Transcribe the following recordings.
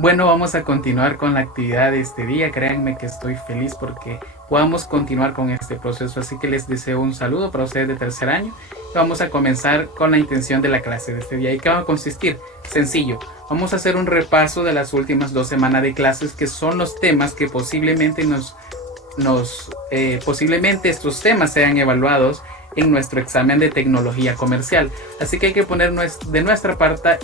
Bueno, vamos a continuar con la actividad de este día. Créanme que estoy feliz porque podamos continuar con este proceso. Así que les deseo un saludo para ustedes de tercer año. Vamos a comenzar con la intención de la clase de este día. ¿Y qué va a consistir? Sencillo. Vamos a hacer un repaso de las últimas 2 semanas de clases, que son los temas que posiblemente posiblemente estos temas sean evaluados en nuestro examen de tecnología comercial. Así que hay que poner de nuestra parte,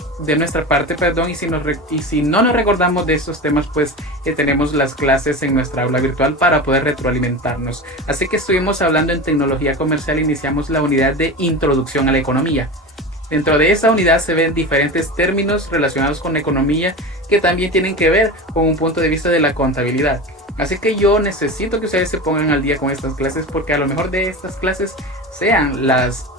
y si no nos recordamos de estos temas, pues tenemos las clases en nuestra aula virtual para poder retroalimentarnos. Así que estuvimos hablando en tecnología comercial, iniciamos la unidad de introducción a la economía. Dentro de esa unidad se ven diferentes términos relacionados con la economía que también tienen que ver con un punto de vista de la contabilidad. Así que yo necesito que ustedes se pongan al día con estas clases, porque a lo mejor de estas clases sean las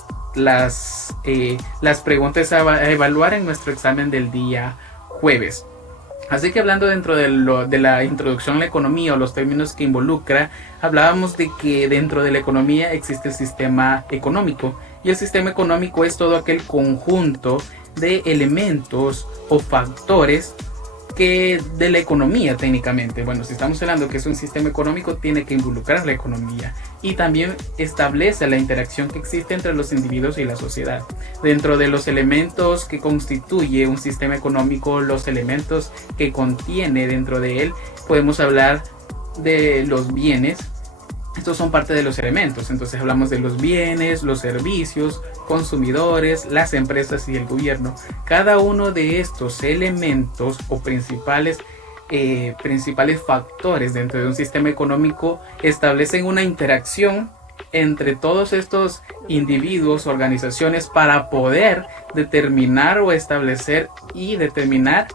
preguntas a evaluar en nuestro examen del día jueves. Así que hablando dentro de la introducción a la economía o los términos que involucra, hablábamos de que dentro de la economía existe el sistema económico, y el sistema económico es todo aquel conjunto de elementos o factores de la economía técnicamente. Bueno, si estamos hablando que es un sistema económico, tiene que involucrar la economía y también establece la interacción que existe entre los individuos y la sociedad. Dentro de los elementos que constituye un sistema económico, los elementos que contiene dentro de él, podemos hablar de los bienes. Estos son parte de los elementos. Entonces hablamos de los bienes, los servicios, consumidores, las empresas y el gobierno. Cada uno de estos elementos o principales factores dentro de un sistema económico establecen una interacción entre todos estos individuos, organizaciones, para poder determinar o establecer y determinar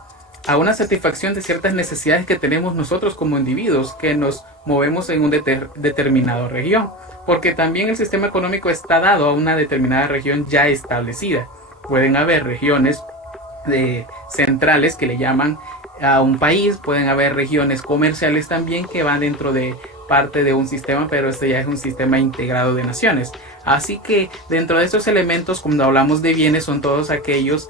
a una satisfacción de ciertas necesidades que tenemos nosotros como individuos que nos movemos en un determinado región, porque también el sistema económico está dado a una determinada región ya establecida. Pueden haber regiones centrales que le llaman a un país, pueden haber regiones comerciales también que van dentro de parte de un sistema, pero este ya es un sistema integrado de naciones. Así que dentro de estos elementos, cuando hablamos de bienes, son todos aquellos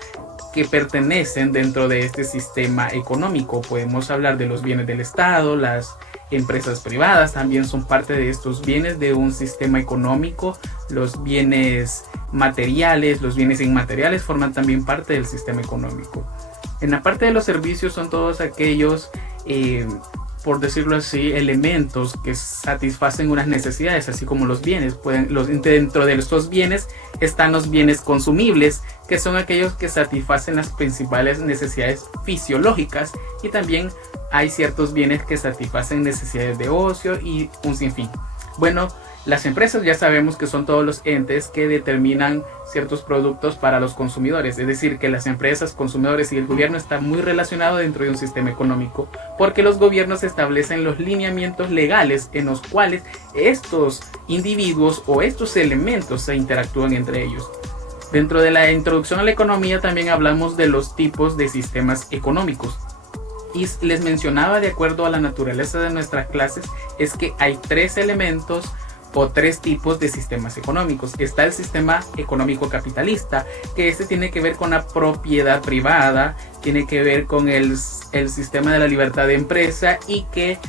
que pertenecen dentro de este sistema económico. Podemos hablar de los bienes del Estado, las empresas privadas también son parte de estos bienes de un sistema económico. Los bienes materiales, los bienes inmateriales forman también parte del sistema económico. En la parte de los servicios son todos aquellos, por decirlo así, elementos que satisfacen unas necesidades, así como los bienes. Dentro de estos bienes están los bienes consumibles, que son aquellos que satisfacen las principales necesidades fisiológicas, y también hay ciertos bienes que satisfacen necesidades de ocio y un sinfín. Bueno, las empresas ya sabemos que son todos los entes que determinan ciertos productos para los consumidores, es decir, que las empresas, consumidores y el gobierno están muy relacionados dentro de un sistema económico, porque los gobiernos establecen los lineamientos legales en los cuales estos individuos o estos elementos se interactúan entre ellos. Dentro de la introducción a la economía también hablamos de los tipos de sistemas económicos. Y les mencionaba, de acuerdo a la naturaleza de nuestras clases, es que hay 3 elementos o 3 tipos de sistemas económicos. Está el sistema económico capitalista, que este tiene que ver con la propiedad privada, tiene que ver con el sistema de la libertad de empresa, y que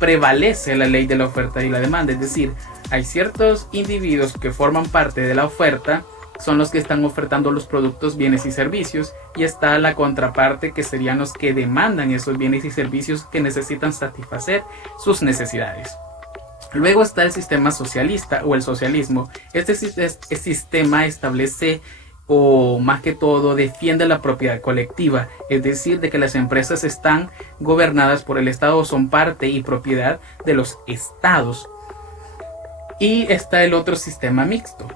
prevalece la ley de la oferta y la demanda. Es decir, hay ciertos individuos que forman parte de la oferta, son los que están ofertando los productos, bienes y servicios, y está la contraparte, que serían los que demandan esos bienes y servicios que necesitan satisfacer sus necesidades. Luego está el sistema socialista o el socialismo. Este sistema establece, o más que todo defiende, la propiedad colectiva, es decir, de que las empresas están gobernadas por el Estado o son parte y propiedad de los estados. Y está el otro sistema mixto.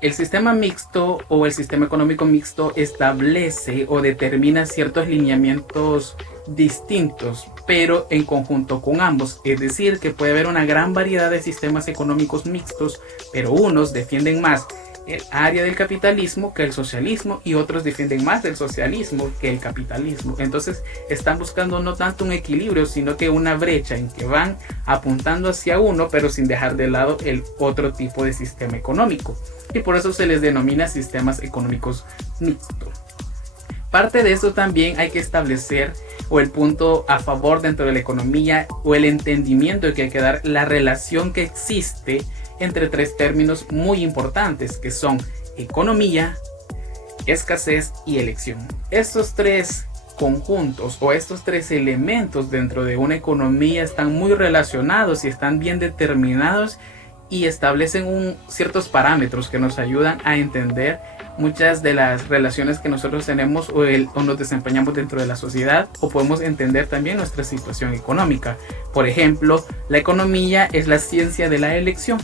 El sistema mixto o el sistema económico mixto establece o determina ciertos lineamientos distintos, pero en conjunto con ambos. Es decir, que puede haber una gran variedad de sistemas económicos mixtos, pero unos defienden más el área del capitalismo que el socialismo, y otros defienden más el socialismo que el capitalismo. Entonces están buscando no tanto un equilibrio, sino que una brecha en que van apuntando hacia uno, pero sin dejar de lado el otro tipo de sistema económico, y por eso se les denomina sistemas económicos mixtos. Aparte de eso, también hay que establecer o el punto a favor dentro de la economía o el entendimiento que hay que dar la relación que existe entre tres términos muy importantes que son economía, escasez y elección. Estos tres conjuntos o estos tres elementos dentro de una economía están muy relacionados y están bien determinados y establecen ciertos parámetros que nos ayudan a entender muchas de las relaciones que nosotros tenemos o nos desempeñamos dentro de la sociedad, o podemos entender también nuestra situación económica. Por ejemplo, la economía es la ciencia de la elección.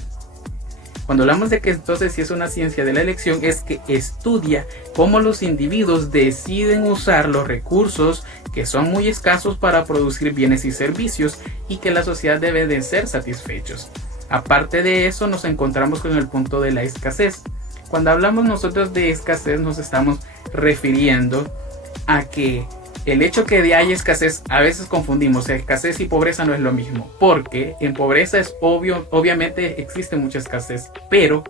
Cuando hablamos de que entonces si es una ciencia de la elección, es que estudia cómo los individuos deciden usar los recursos que son muy escasos para producir bienes y servicios y que la sociedad debe de ser satisfechos. Aparte de eso, nos encontramos con el punto de la escasez. Cuando hablamos nosotros de escasez, nos estamos refiriendo a que el hecho que haya escasez, a veces confundimos escasez y pobreza, no es lo mismo, porque en pobreza es obviamente existe mucha escasez, pero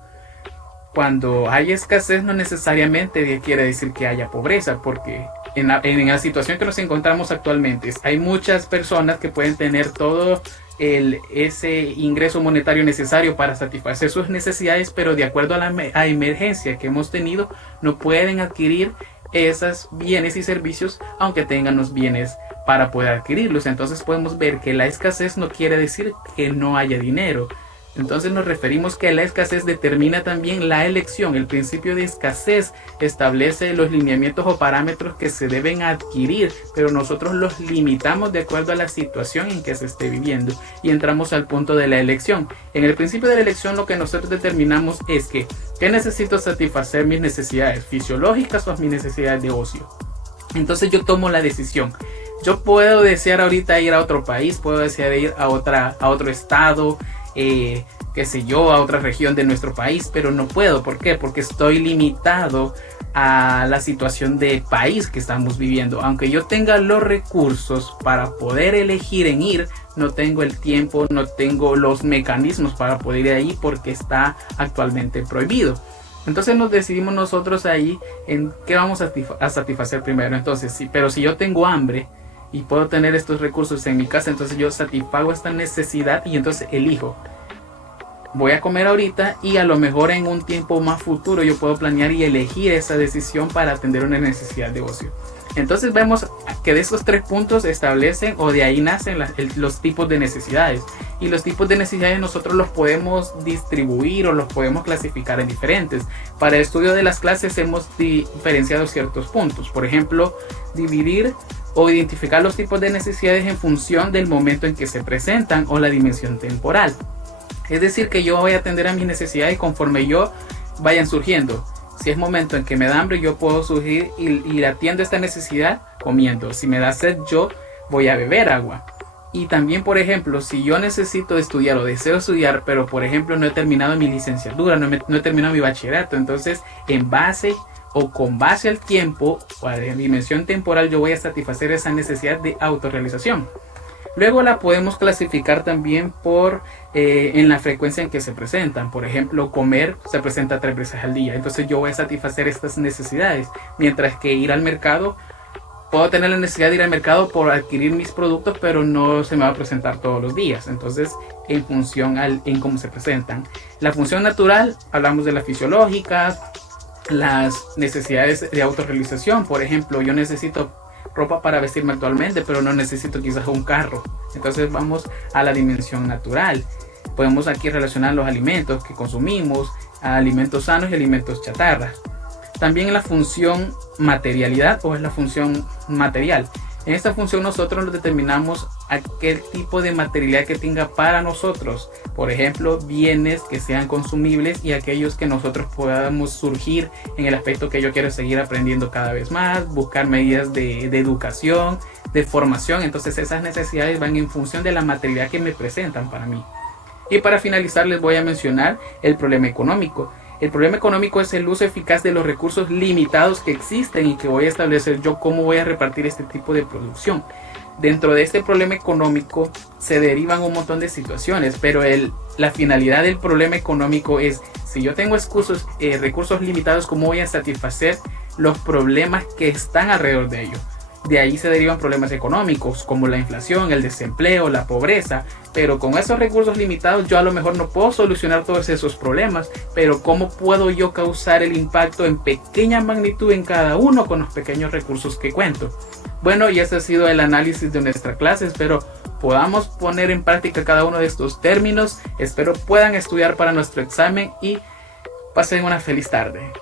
cuando hay escasez no necesariamente quiere decir que haya pobreza, porque en la situación que nos encontramos actualmente hay muchas personas que pueden tener todo ese ingreso monetario necesario para satisfacer sus necesidades, pero de acuerdo a la emergencia que hemos tenido no pueden adquirir esos bienes y servicios aunque tengan los bienes para poder adquirirlos. Entonces podemos ver que la escasez no quiere decir que no haya dinero. Entonces nos referimos que la escasez determina también la elección. El principio de escasez establece los lineamientos o parámetros que se deben adquirir, pero nosotros los limitamos de acuerdo a la situación en que se esté viviendo y entramos al punto de la elección. En el principio de la elección lo que nosotros determinamos es que necesito satisfacer mis necesidades fisiológicas o mis necesidades de ocio. Entonces yo tomo la decisión. Yo puedo desear ahorita ir a otro país, puedo desear ir a otro estado, qué sé yo, a otra región de nuestro país, pero no puedo. ¿Por qué? Porque estoy limitado a la situación de país que estamos viviendo. Aunque yo tenga los recursos para poder elegir en ir, no tengo el tiempo, no tengo los mecanismos para poder ir ahí porque está actualmente prohibido. Entonces nos decidimos nosotros ahí en qué vamos a satisfacer primero. Entonces, pero si yo tengo hambre y puedo tener estos recursos en mi casa, entonces yo satisfago esta necesidad y entonces elijo. Voy a comer ahorita y a lo mejor en un tiempo más futuro yo puedo planear y elegir esa decisión para atender una necesidad de ocio. Entonces vemos que de estos tres puntos establecen o de ahí nacen los tipos de necesidades. Y los tipos de necesidades nosotros los podemos distribuir o los podemos clasificar en diferentes. Para el estudio de las clases hemos diferenciado ciertos puntos. Por ejemplo, dividir o identificar los tipos de necesidades en función del momento en que se presentan o la dimensión temporal. Es decir, que yo voy a atender a mis necesidades conforme yo vayan surgiendo. Si es momento en que me da hambre, yo puedo surgir y atiendo esta necesidad comiendo. Si me da sed, yo voy a beber agua. Y también, por ejemplo, si yo necesito estudiar o deseo estudiar, pero por ejemplo no he terminado mi licenciatura, no he terminado mi bachillerato, entonces en base o con base al tiempo o a la dimensión temporal yo voy a satisfacer esa necesidad de autorrealización. Luego la podemos clasificar también por en la frecuencia en que se presentan. Por ejemplo, comer se presenta 3 veces al día. Entonces yo voy a satisfacer estas necesidades. Mientras que ir al mercado, puedo tener la necesidad de ir al mercado por adquirir mis productos, pero no se me va a presentar todos los días. Entonces, en función en cómo se presentan. La función natural, hablamos de las fisiológicas, las necesidades de autorrealización. Por ejemplo, yo necesito ropa para vestirme actualmente, pero no necesito quizás un carro. Entonces vamos a la dimensión natural. Podemos aquí relacionar los alimentos que consumimos a alimentos sanos y alimentos chatarra. También la función materialidad o es la función material. En esta función nosotros determinamos a qué tipo de materialidad que tenga para nosotros. Por ejemplo, bienes que sean consumibles y aquellos que nosotros podamos surgir en el aspecto que yo quiero seguir aprendiendo cada vez más, buscar medidas de educación, de formación. Entonces esas necesidades van en función de la materialidad que me presentan para mí. Y para finalizar les voy a mencionar el problema económico. El problema económico es el uso eficaz de los recursos limitados que existen y que voy a establecer yo cómo voy a repartir este tipo de producción. Dentro de este problema económico se derivan un montón de situaciones, pero la finalidad del problema económico es, si yo tengo recursos limitados, ¿cómo voy a satisfacer los problemas que están alrededor de ellos. De ahí se derivan problemas económicos como la inflación, el desempleo, la pobreza, pero con esos recursos limitados yo a lo mejor no puedo solucionar todos esos problemas, pero ¿cómo puedo yo causar el impacto en pequeña magnitud en cada uno con los pequeños recursos que cuento? Bueno, y ese ha sido el análisis de nuestra clase. Espero podamos poner en práctica cada uno de estos términos. Espero puedan estudiar para nuestro examen y pasen una feliz tarde.